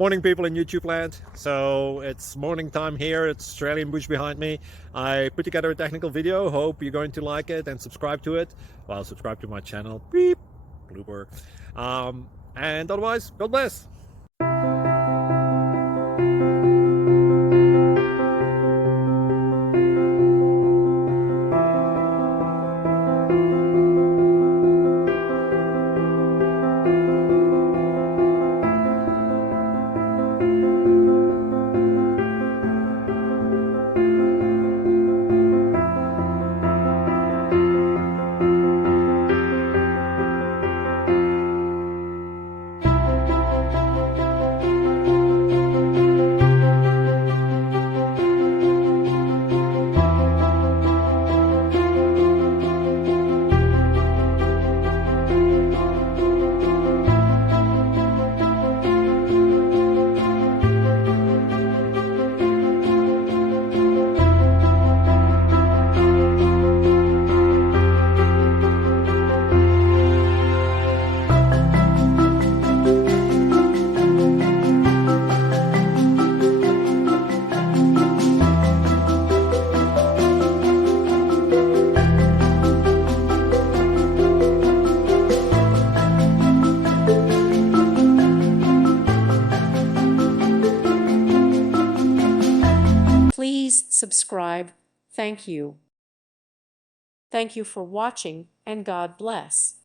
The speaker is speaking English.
Morning, people in YouTube land. So it's morning time here. It's Australian bush behind me. I put together a technical video. Hope you're going to like it and subscribe to it. Well, subscribe to my channel. Beep. Blooper. And otherwise, God bless. Please subscribe. Thank you. Thank you for watching, and God bless.